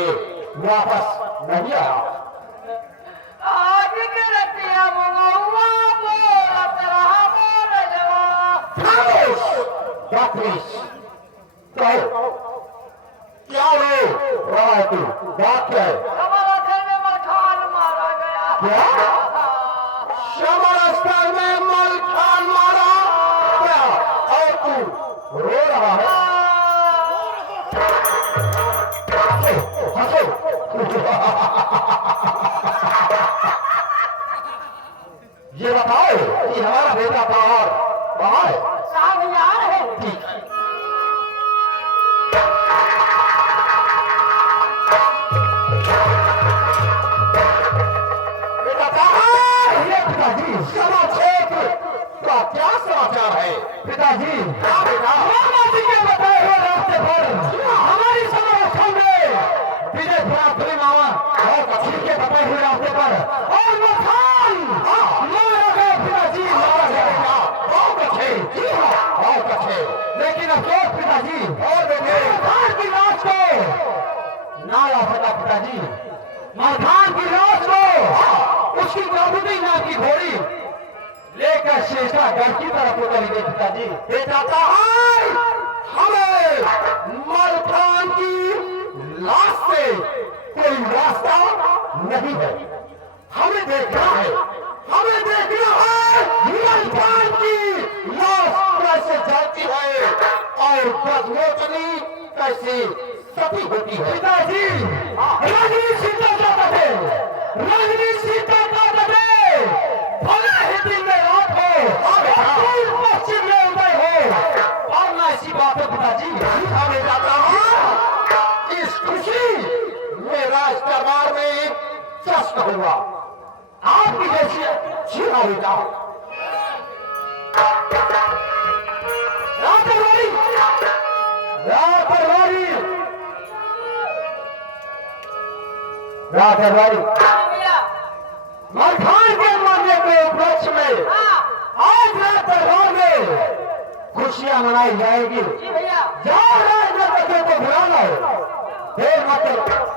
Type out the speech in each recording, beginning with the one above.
लिए वापस नहीं आया। आज के रतिया मंगवा बोलत रहा बोल जवा। खामोश बदतमीज। कहो क्या हो रहा है तू? बात क्या है? हमारा घर में मलखान मारा गया। क्या? शमरस्थल में मलखान मारा क्या? और तू रो रहा है? हंसो। ये बताओ कि हमारा बेटा बाहर कहाँ है? साहब यार है। ठीक है। बेटा बाहर। ये पिताजी समाचार का क्या समाचार है? पिताजी हाँ बेटा, मामा जी के बताए हुए रास्ते पर हमारी समर्थन में विजय पुरातनी मामा और कछी के बताए हुए रास्ते पर और मखान मारा गया। पिताजी मारा गया। बहुत अच्छे। जी हाँ बहुत अच्छे। लेकिन अफसोस पिताजी और बेटे मखान की लाश को ना लापता। पिताजी मखान की लाश को उसकी द्रौपदी नाम की घोड़ी लेकर शेषागढ़ की तरफ उतर गई। पिताजी बेटा कहाँ? हमें मलखान की लाश से कोई रास्ता नहीं है। हमें देखना है, हमें देखना है मलखान की लाश कैसे जलती है और बदलोचनी कैसे सती होती है। पिताजी रजनी सीता का बने, रजनी सीता का बने। भले ही दिन में रात हो और पश्चिम में उदय हो और ना ऐसी बात है। पिताजी हमें जाता हूँ इस खुशी में राजदरबार में एक जश्न होगा। आपकी जैसी छीना बेटा लापरवाही लापरवाही लापरवाही। मलखान के मरने के उपलक्ष्य में आज रात दरबार में खुशियां मनाई जाएगी। जी भैया। जाओ राजनगर को बुला लो। देर मत करो।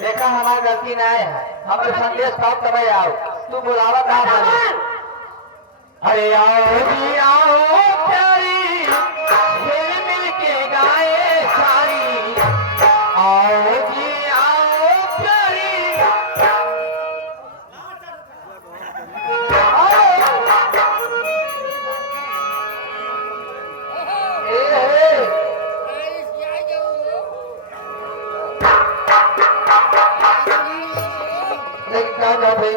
देखा हमारी गलती ना है। हम तो संदेश प्राप्त कर रहे आओ। तू बुलावा कहाँ बने? अरे आओ जी आओ प्यारी फिर मिल के गाए सारी। आओ जी आओ प्यारी लेकिन क्या जाते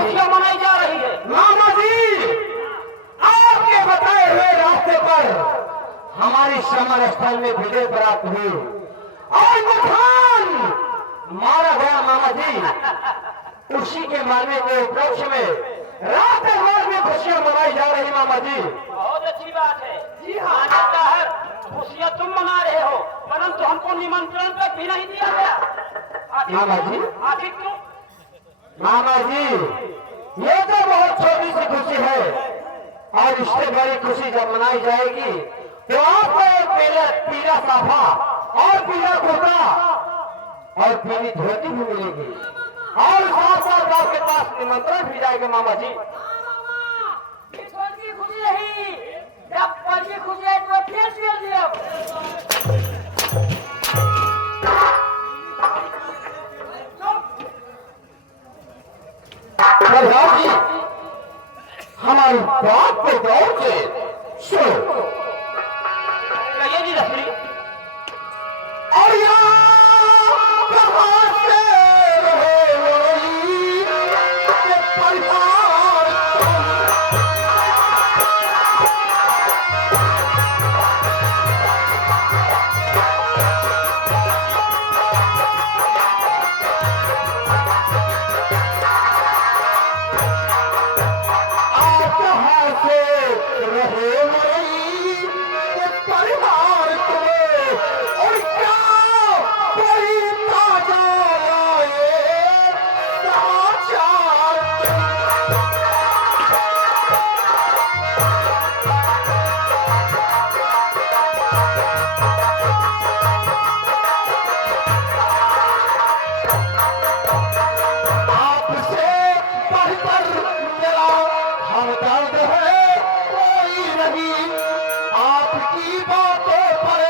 खुशियां मनाई जा रही है। मामा जी, आपके बताए हुए रास्ते पर हमारी समर स्थल में विजय प्राप्त हुई और मुखान मारा गया मामा जी। उसी के मारने के उपलक्ष्य में रात भर में खुशियां मनाई जा रही मामा जी। बहुत अच्छी बात है। जी हाँ, लगता है खुशियां तुम मना रहे हो, परंतु हमको निमंत्रण तक भी नहीं दिया गया। मामा जी, आखिर क्यों? मामा जी, ये तो बहुत छोटी सी खुशी है और इससे बड़ी खुशी जब मनाई जाएगी तो आपको एक पीला साफा और पीला कुर्ता और पीली धोती भी मिलेगी और साथ साथ आपके पास निमंत्रण भी जाएगा मामा जी। ये छोटी खुशी नहीं, जब बड़ी खुशी है तो फिर से दिया। प्रधान जी, हमारी बात पे गौर से सुनो। कहिए जी रश्मि। और यहाँ कहाँ से रहे वही ये परिवार आप कहाँ से रहे वही ये परिवार तुम्हें और क्या कोई ताजा लाए समाचार आपसे बढ़कर मेरा हमदर्द है कोई नहीं। आपकी बातों पर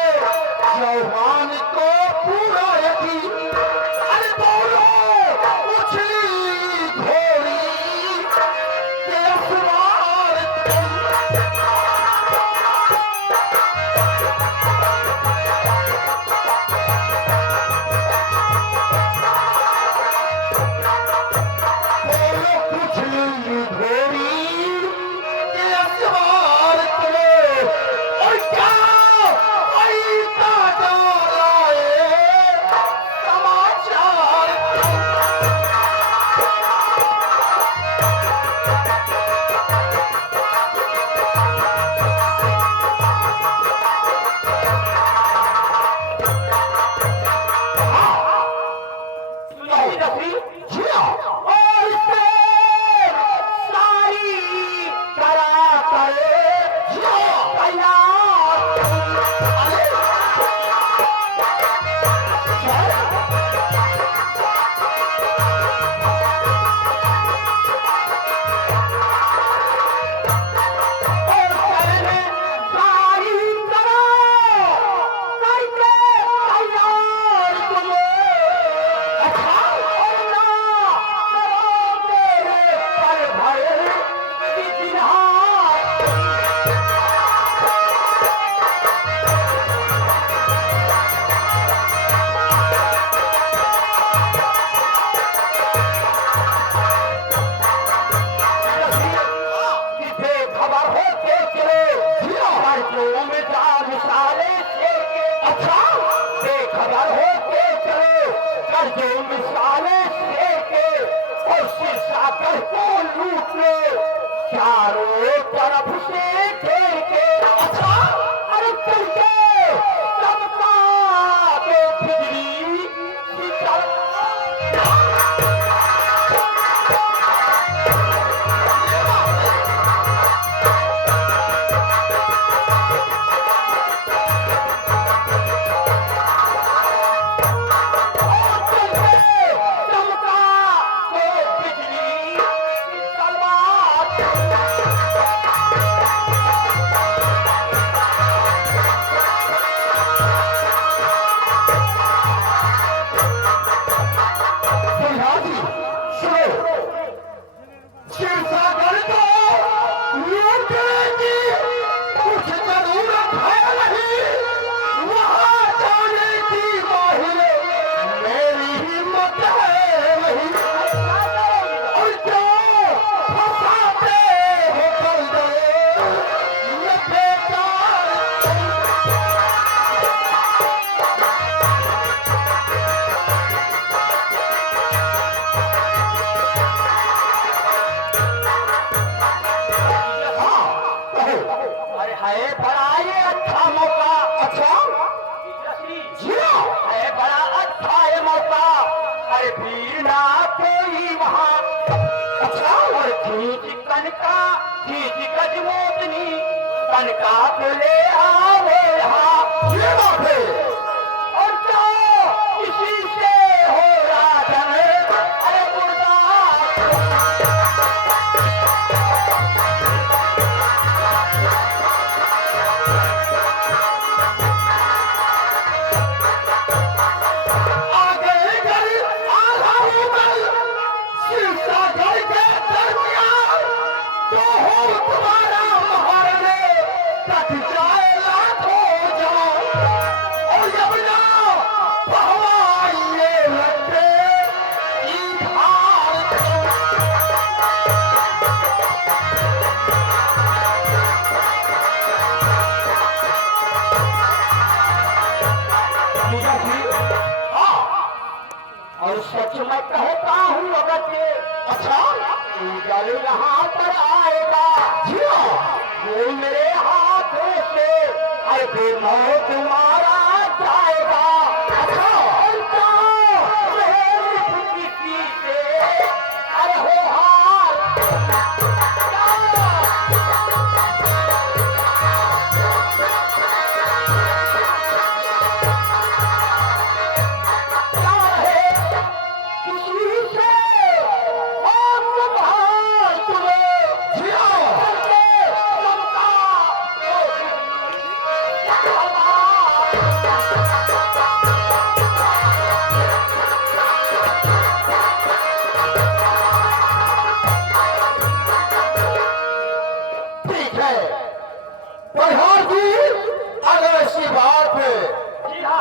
चौहान को पूरा यकीन। अरे बोलो उछली घोड़ी के अखबार बोलो उछली घोड़ी के अखबार तुम्हें और क्या कोई ताजा लाए समाचार सुनिए जी रश्मि। जी हाँ। और इससे सारी करा करे जी हाँ, तैयार। अरे और कहने सारी करो करके तैयार तुम्हें। अच्छा और ना करो तेरे पर भय की चिन्हार। किसे खबर हो के चले लड़कियों में चार मिसाले के। अच्छा बेखबर हो के चले लड़कियों मिसाले के और शीशा कर को लूट ले चारों तरफ से घेर के। अच्छा अरे तुमके चमका दो बिजली की चमका तो बिजली है बड़ा ये अच्छा मौका। अच्छा जी है बड़ा अच्छा ये मौका। अरे भीड़ ना कोई वहाँ। अच्छा और खींच कनका खींच गजमोतनी कनका को ले आओ यहाँ। ये बात है। और क्या इसी से हो राजन। अरे मुर्दा और सच मैं कहता हूँ अगर ये अच्छा जल यहाँ पर आएगा वो मेरे हाथों से अरे फिर मौत मारा जाएगा। अच्छा और किसी से अरे हो हाल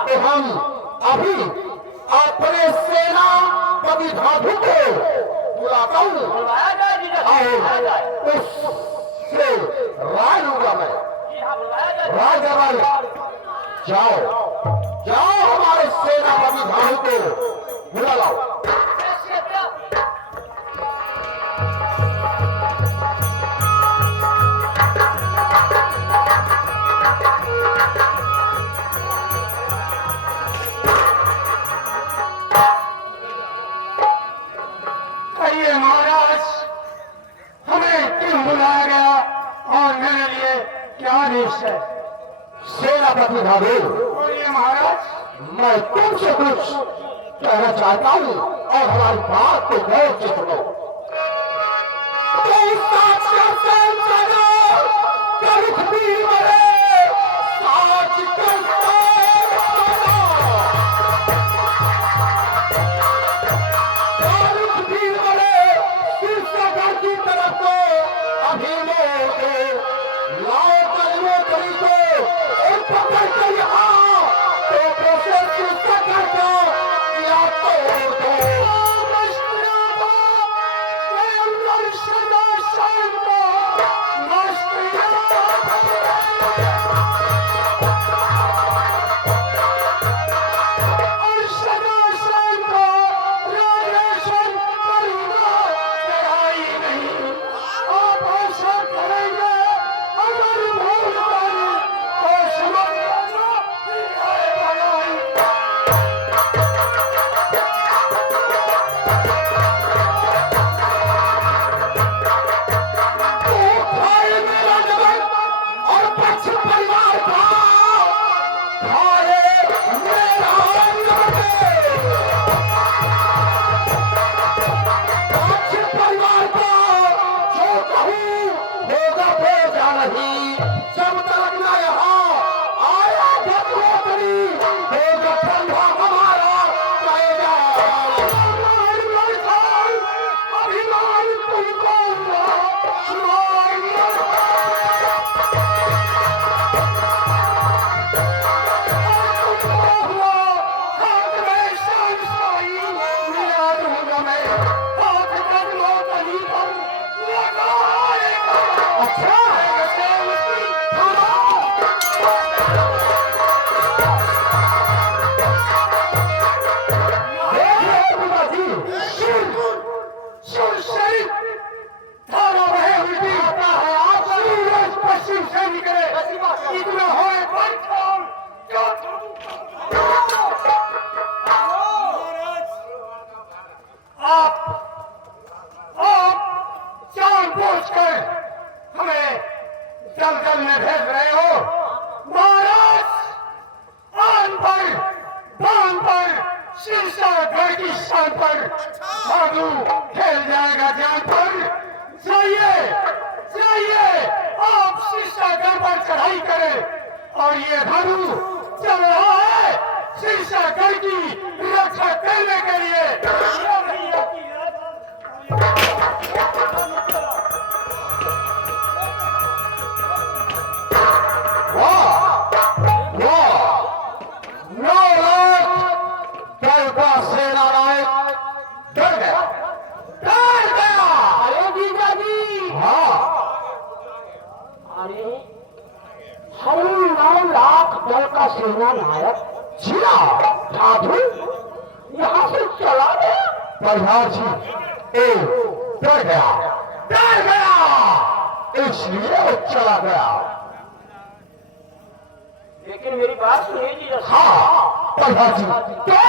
तो हम अभी अपने सेना कवि धाधु को बुलाता हूँ और उससे राय लूंगा मैं। राय जवान जाओ जाओ हमारे सेना कवि धाधु को बुला लाओ। सेनापति भाभी महाराज मैं तुमसे कुछ कहना चाहता हूँ और हमारी बात को गौर से सुनो। अच्छा पूछकर हमें दलदल में भेज रहे हो? महाराज आन पर बान पर शीशा घर की शान पर भागू खेल जाएगा जान पर। जाइए जाइए आप शीशा घर पर चढ़ाई करें और ये भागू चल रहा है शीशा घर की रक्षा करने के लिए। सेना नायक जिला साधु यहाँ से चला गया। प्रधान जी डर गया इसलिए वो चला गया। लेकिन मेरी बात सुनिए जी। हाँ प्रधान जी क्या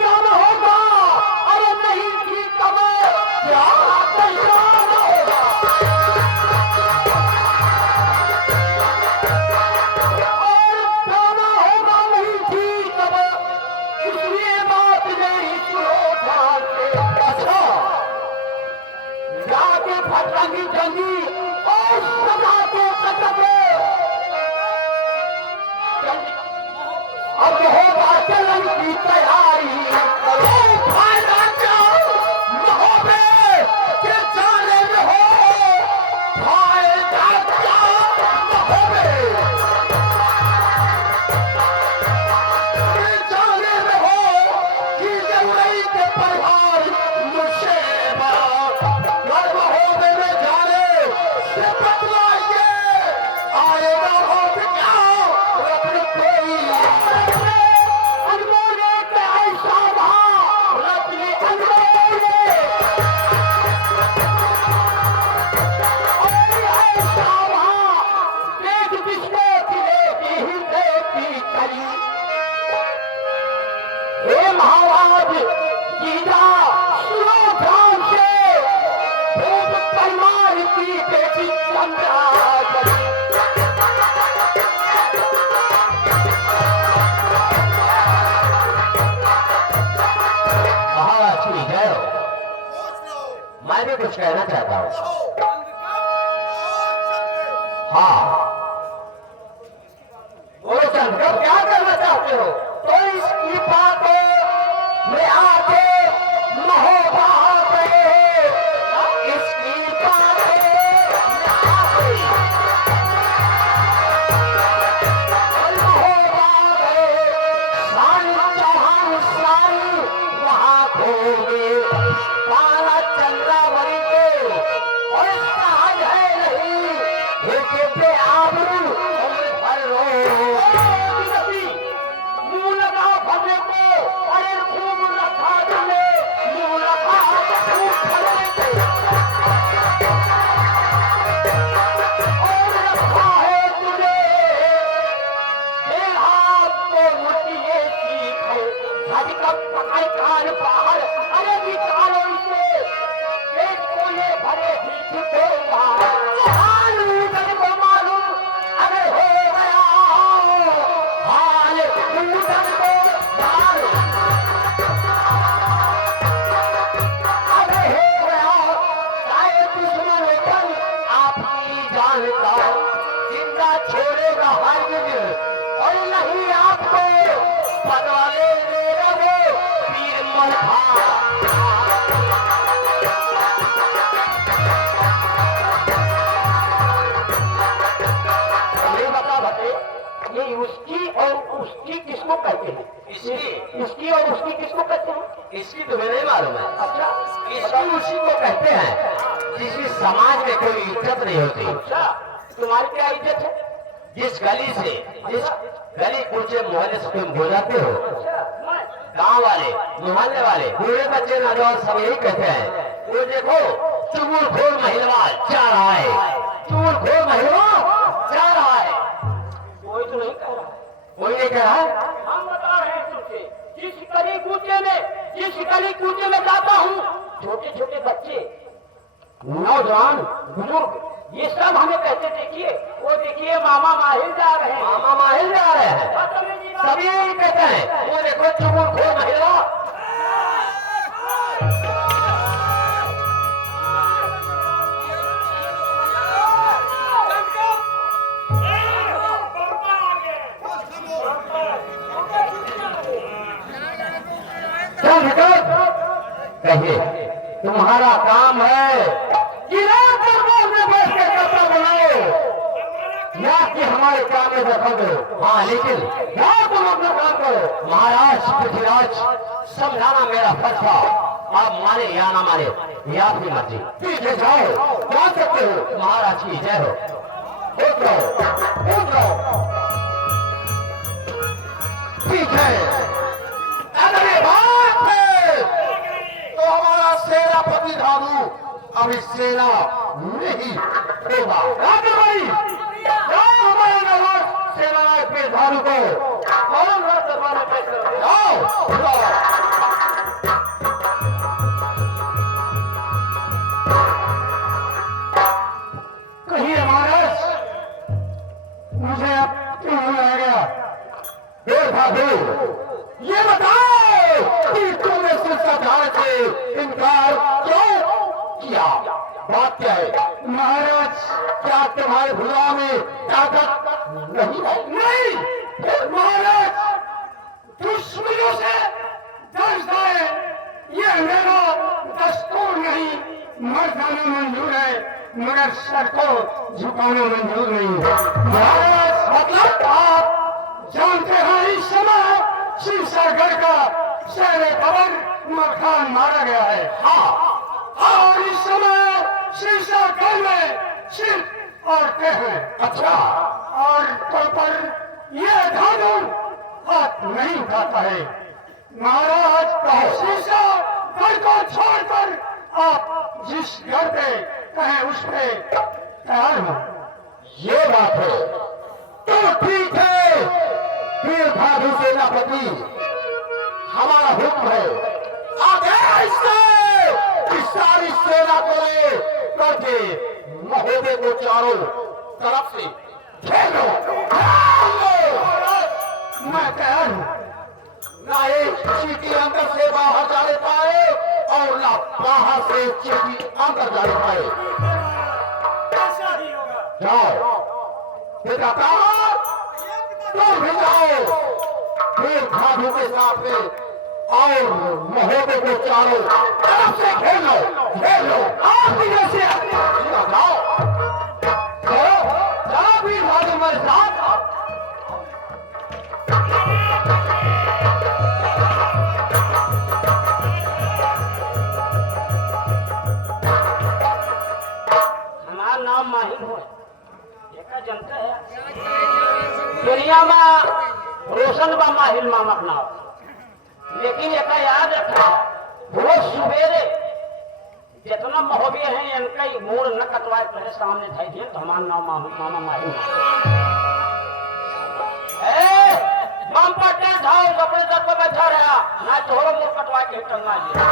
जाना होगा? अरे नहीं ठीक खबर क्या जाना होगा? फटंगी जंगी और सदा के कदमे अब होगा चलन की तैयारी। फायदा क्या महोबे के जाने में हो? फायदा क्या महोबे के जाने में हो कि जमुई के परिवार मुझसे महाराज गीता सुनो ध्यान से। भूप परिवार की बेटी चंद्रा महाराज की जय हो। मैं भी कुछ कहना चाहता हूँ। हाँ बोलो चंद्र क्या करना चाहते हो? तो इसकी बातों में आके महोबा गए। इसकी बातें महोबा गए। सारी चौहान सारी वहां खोगे काला चंद्रावरी के और सहज है नहीं लेके बेआबरू उम्र भर रो। मुंह लगा भरने को अरे खूब रखा तुमने मुंह लगा खूब भरने को और रखा है तुझे हाथ को मुट्ठिए सीखो हज कब पकाई कान बाहर अरे निकालो इसे पेट को ये भरे भी ठिठोगा। को मालूम अगर हो गया हाल ऊदन को मालूम अगर हो गया चाहे दुश्मन बन आपकी जान का जिंदा छोड़ेगा हरगिज और नहीं आपको बदला ले रहो वीर मल्हा। ये उसकी और उसकी किसको कहते हैं? इसकी और उसकी किसको कहते हैं? इसकी तुम्हें नहीं मालूम है? अच्छा इसकी उसी को कहते हैं जिसकी समाज में कोई इज्जत नहीं होती। अच्छा तुम्हारी क्या इज्जत है? जिस गली कूचे मोहल्ले से तुम गुजरते हो गांव वाले मोहल्ले वाले बूढ़े बच्चे नौजवान सब यही कहते हैं वो देखो चुगलखोर महिला जा रहा है। चुगलखोर महिला जा रहा है। कोई तो नहीं कह रहा। कोई नहीं कह रहा। हम बता रहे हैं तुमसे जिस गली कूचे में जाता हूँ, छोटे छोटे बच्चे, नौजवान, बुजुर्ग, ये सब हमें कहते देखिए, वो देखिए मामा माहिल जा रहे हैं, मामा माहिल जा रहे हैं, सभी यही कहते हैं। वो देखो चुगुल खोर महिला, कहिए तुम्हारा काम है कि रात दरबार में बैठ के कथा बनाओ या कि हमारे काम में दखल दो। हाँ, लेकिन क्या तुम अपना काम करो। महाराज पृथ्वीराज, समझाना मेरा फर्ज था। आप माने या ना माने ये आपकी मर्जी। पीछे जाओ, जा सकते हो। महाराज की जय हो। उठ जाओ ठीक है। अगले बात है तो हमारा सेनापति धारू अभी सेना नहीं होगा। राजभाई जाओ हमारे नवाज सेनानायक पे धारू को कौन रात दरबार में पेश करोगे? जाओ कहिए महाराज, मुझे अब क्यों बुलाया गया? भाभी ये बताओ कि तुमने शिष्टाचार से इनकार क्यों किया? बात क्या है? महाराज, क्या तुम्हारे भुजा में ताकत नहीं है? नहीं महाराज, दुश्मनों से डरता है, ये मेरा दस्तूर नहीं। मर जाना मंजूर है मगर सर को झुकाना मंजूर नहीं है। महाराज, मतलब आप जानते हैं इस समय शीशागढ़ का शेर खबर मखान मारा गया है। हाँ, और इस समय शीशागढ़ में सिर्फ औरतें हैं। अच्छा, और तो पर यह कानून हाथ नहीं उठाता है। महाराज, शीशागढ़ को छोड़कर आप जिस घर पे कहें उस पे तैयार हो। ये बात है तो ठीक है। फिर भाभी सेनापति, हमारा हुक्म है, आदेश से इस सारी सेना को ले करके महोदय को चारों तरफ से घेरो। मैं तैयार हूँ। ना एक चीटी अंदर से बाहर जाने पाए और ना बाहर से चीटी अंदर जाने पाए। जाओ बेटा, तुम भी जाओ फिर भाभू के साथ में और महोदय को चारों तरफ से घेर लो। आप भी जैसे जाओ चलो भी भाभी हमारे साथ। हमारा नाम माहिल हो, जनता है दुनिया में रोशन बा माहिल मामक नाम, लेकिन एक याद रखना, वो सुबेरे जितना महोदय हैं इनका ही मोड़ न कटवाए पहले सामने थे दिए तो हमारा नाम मामा माहिल। माम पट्टे धाओ अपने दर पर बैठा रहा ना तो मोड़ कटवा के टंगा लिया।